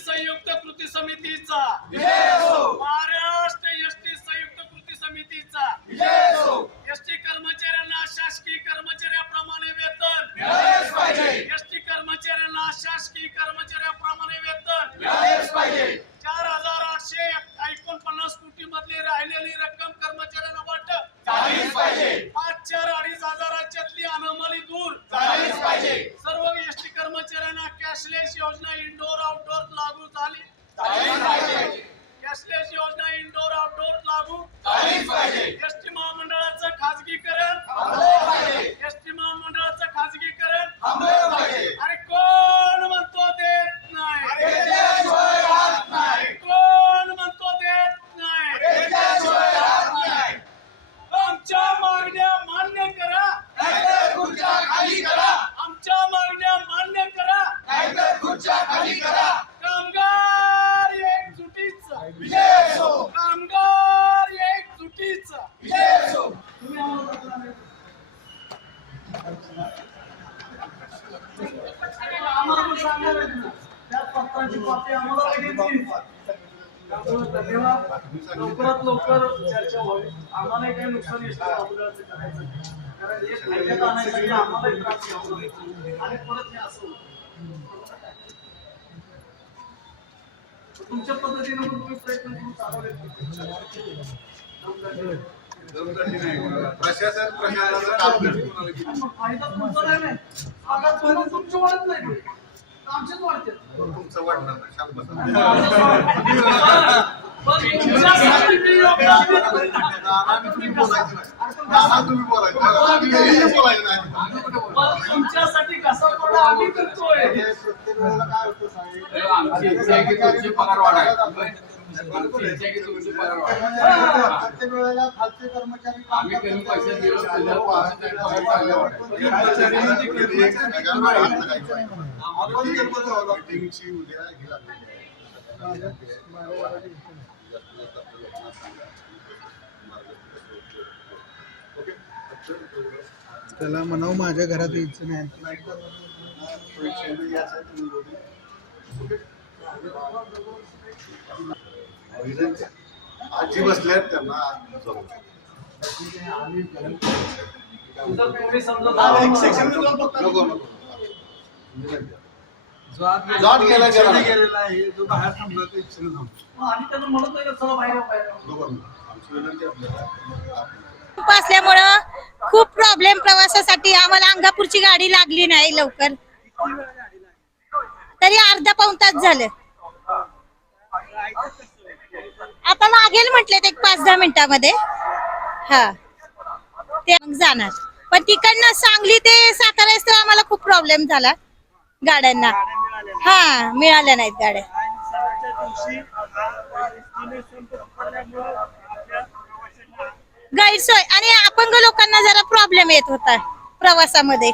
संयुक्त कृती समितीचा. महाराष्ट्र एसटी संयुक्त कृती समितीचा. एसटी कर्मचाऱ्यांना शासकीय कर्मचाऱ्याप्रमाणे वेतन. एसटी कर्मचाऱ्यांना शासकीय कर्मचाऱ्याप्रमाणे वेतन. चार हजार आठशे एकोणपन्नास कोटी मधली राहिलेली रक्कम कर्मचाऱ्यांना वाटप. आमच्या मागण्या मान्य करा. आमच्या मागण्या मान्य करा. कामगार एकजुटीचा. कामगार एकजुटीचा. आम्हाला पण सांगायला येत नाही. त्या पत्रांची कॉपी आम्हाला येईल. त्यामुळे धन्यवाद लवकरात लवकर चर्चा व्हावी आम्हालाही काही नुकसान महामंडळाचं करायचं. कारण हे फायद्यात आणण्यासाठी आम्हालाही त्रास घ्यावा. आणि परत हे असं. तुमच्या पद्धतीने पण तुम्ही प्रयत्न करून चालवले प्रशासन प्रशासनाचं काम करते. फायदा तुमचा नाही. आता तुमची वाढत नाही आमचेच वाढते तुमचं शांत बसा. तुमच्यासाठी कसा आम्ही करतोय हे प्रत्येक वेळेला खालचे कर्मचारी आम्ही कमी. पैसे दिलो, उद्या? त्याला म्हणावं माझ्या घरात यायचं नाही? आजी बसल्यात त्यांना. आत गेला गेला आहे जो बाहेर थांबला तो इच्छेने थांबतो आणि त्यांना म्हणत नाही का चला बाहेर या, बाहेर या. नको आमची विनंती आपल्याला. खूप असल्यामुळं खूप प्रॉब्लेम प्रवासासाठी आम्हाला अंगापूरची गाडी लागली नाही लवकर. तरी अर्धा पाऊन तास झालं. आता लागेल म्हटलेत एक पाच दहा मिनिटामध्ये. हा. ते मग जाणार. पण तिकडनं सांगली ते सातारा तर आम्हाला खूप प्रॉब्लेम झाला. गाड्यांना. हा मिळाल्या नाहीत गाड्या. गैरसोय आणि अपंग लोकांना जरा प्रॉब्लेम येत होता प्रवासामध्ये.